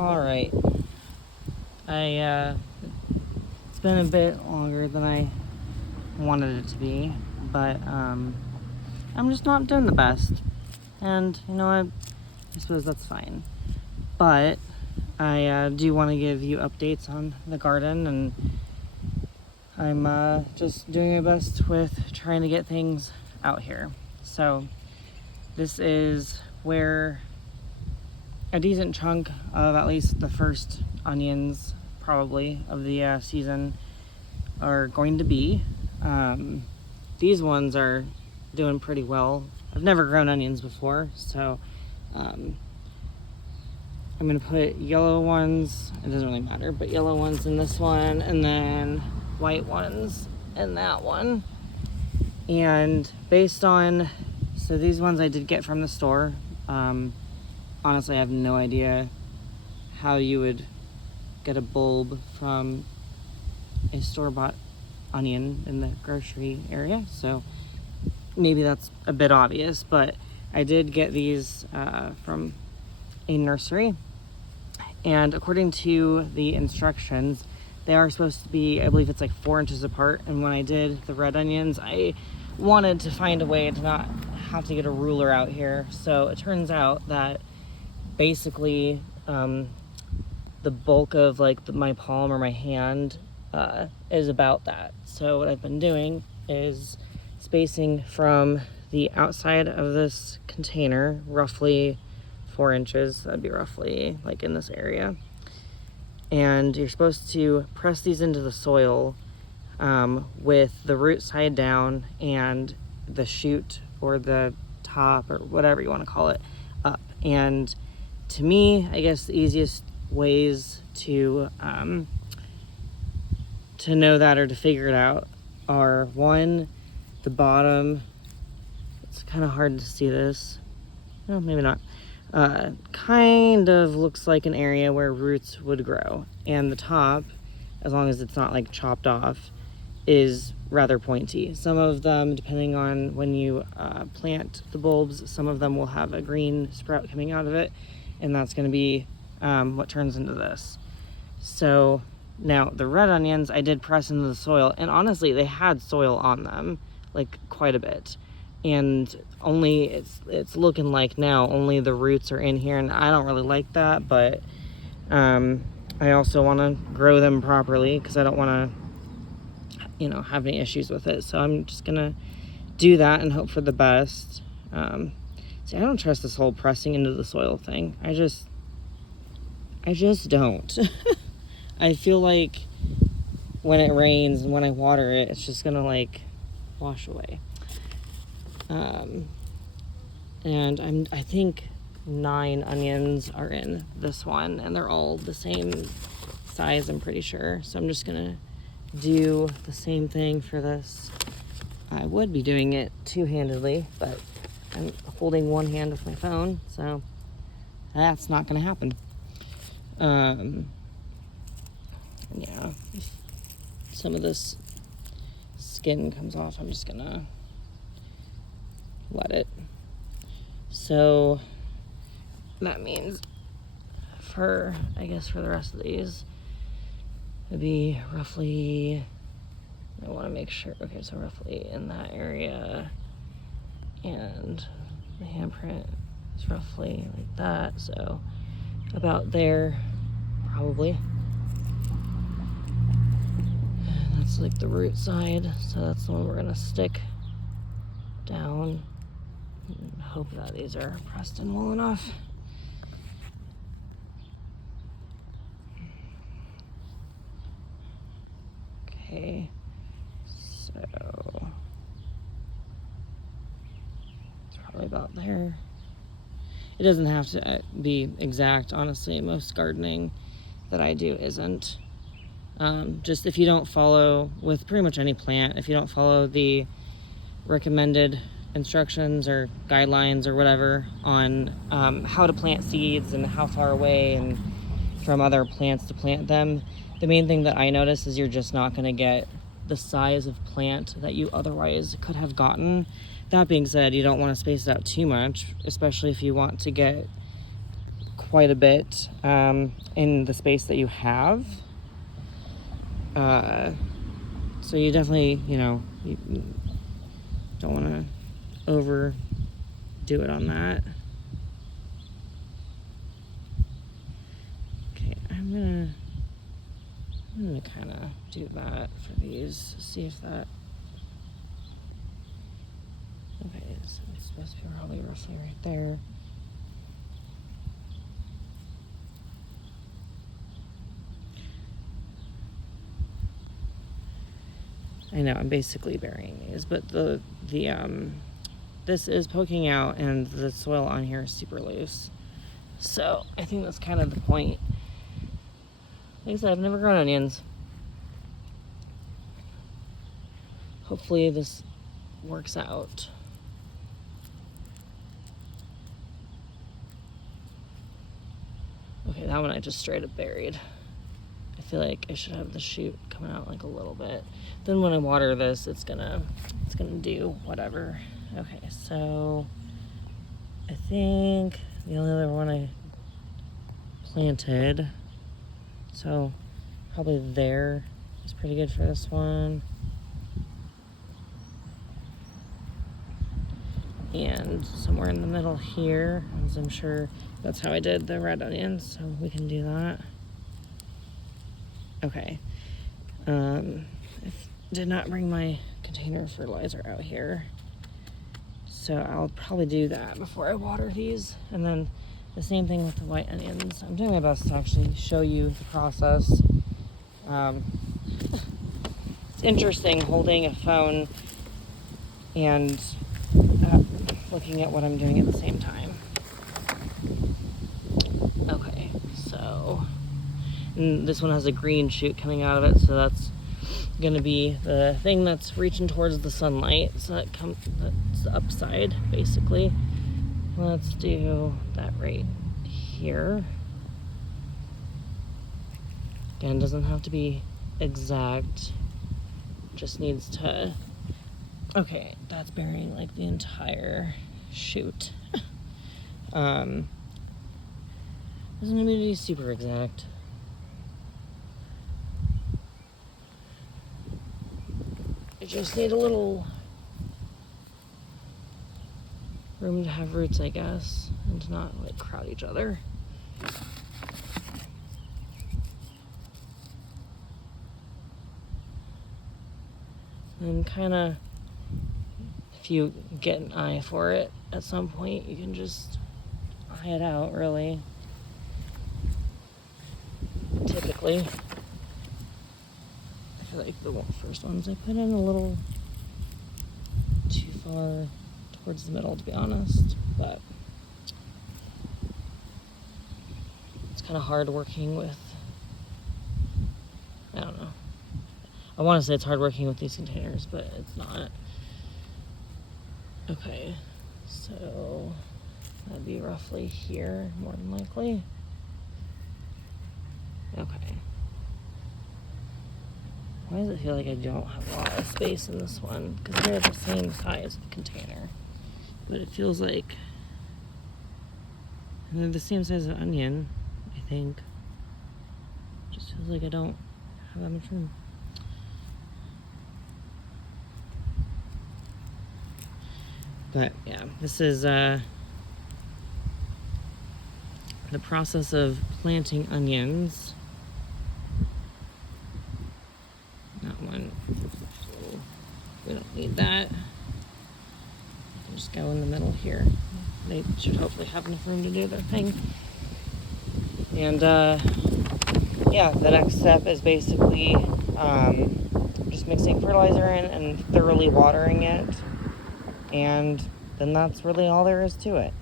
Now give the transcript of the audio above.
Alright. It's been a bit longer than I wanted it to be, but I'm just not doing the best. And you know what? I suppose that's fine. But I do want to give you updates on the garden, and I'm just doing my best with trying to get things out here. So this is where a decent chunk of at least the first onions probably of the season are going to be. These ones are doing pretty well. I've never grown onions before, so I'm gonna put yellow ones, it doesn't really matter, but yellow ones in this one, and then white ones in that one. And based on, so these ones I did get from the store. Honestly, I have no idea how you would get a bulb from a store-bought onion in the grocery area, so maybe that's a bit obvious, but I did get these from a nursery, and according to the instructions, they are supposed to be, I believe it's like 4 inches apart. And when I did the red onions, I wanted to find a way to not have to get a ruler out here. So it turns out that basically the bulk of like my palm or my hand is about that. So what I've been doing is spacing from the outside of this container roughly 4 inches. That'd be roughly like in this area. And you're supposed to press these into the soil with the root side down and the shoot or the top or whatever you want to call it up. And to me, I guess the easiest ways to know that or to figure it out are, one, the bottom. It's kind of hard to see this. No, maybe not. Kind of looks like an area where roots would grow, and the top, as long as it's not like chopped off, is rather pointy. Some of them, depending on when you plant the bulbs, some of them will have a green sprout coming out of it, and that's going to be what turns into this. So now the red onions I did press into the soil, and honestly they had soil on them, like quite a bit, and only it's looking like now only the roots are in here, and I don't really like that, but I also want to grow them properly because I don't want to have any issues with it. So I'm just gonna do that and hope for the best. See, I don't trust this whole pressing into the soil thing. I just don't. I feel like when it rains and when I water it, it's just gonna like wash away. And I think 9 onions are in this one, and they're all the same size, I'm pretty sure. So I'm just gonna do the same thing for this. I would be doing it two-handedly, but I'm holding one hand with my phone, so that's not gonna happen. Yeah, if some of this skin comes off, I'm just gonna let it. So that means for the rest of these, it'd be roughly, I want to make sure, okay, so roughly in that area, and the handprint is roughly like that, so about there, probably. And that's like the root side, so that's the one we're gonna stick down. Hope that these are pressed in well enough. Okay, so it's probably about there. It doesn't have to be exact, honestly. Most gardening that I do isn't. Just if you don't follow, with pretty much any plant, if you don't follow the recommended instructions or guidelines or whatever on how to plant seeds and how far away and from other plants to plant them, the main thing that I notice is you're just not going to get the size of plant that you otherwise could have gotten. That being said, you don't want to space it out too much, especially if you want to get quite a bit in the space that you have. So you definitely, you don't want to overdo it on that. Okay, I'm gonna kind of do that for these. See if that. Okay, so it's supposed to be probably roughly right there. I know I'm basically burying these, but this is poking out and the soil on here is super loose. So I think that's kind of the point. Like I said, I've never grown onions. Hopefully this works out. Okay, that one I just straight up buried. I feel like I should have the shoot coming out like a little bit. Then when I water this, it's gonna do whatever. Okay, so I think the only other one I planted, so probably there is pretty good for this one. And somewhere in the middle here, as I'm sure that's how I did the red onions, so we can do that. Okay. I did not bring my container of fertilizer out here, so I'll probably do that before I water these. And then the same thing with the white onions. I'm doing my best to actually show you the process. It's interesting holding a phone and looking at what I'm doing at the same time. Okay, so and this one has a green shoot coming out of it, so that's gonna be the thing that's reaching towards the sunlight. So that's the upside, basically. Let's do that right here. Again, doesn't have to be exact. Just needs to. Okay, that's burying like the entire shoot. Doesn't need to be super exact. I just need a little room to have roots, I guess, and to not like crowd each other. And kind of, if you get an eye for it at some point, you can just eye it out, really. Typically, I feel like the first ones I put in a little too far towards the middle, to be honest, but it's kind of hard working with, I don't know. I want to say it's hard working with these containers, but it's not. Okay, so that'd be roughly here, more than likely. Okay. Why does it feel like I don't have a lot of space in this one? Because they're the same size container. But it feels like they're the same size as an onion, I think. It just feels like I don't have that much room. But yeah, this is the process of planting onions. That one, so we don't need that. I'll just go in the middle here. They should hopefully have enough room to do their thing. And yeah, the next step is basically just mixing fertilizer in and thoroughly watering it. And then that's really all there is to it.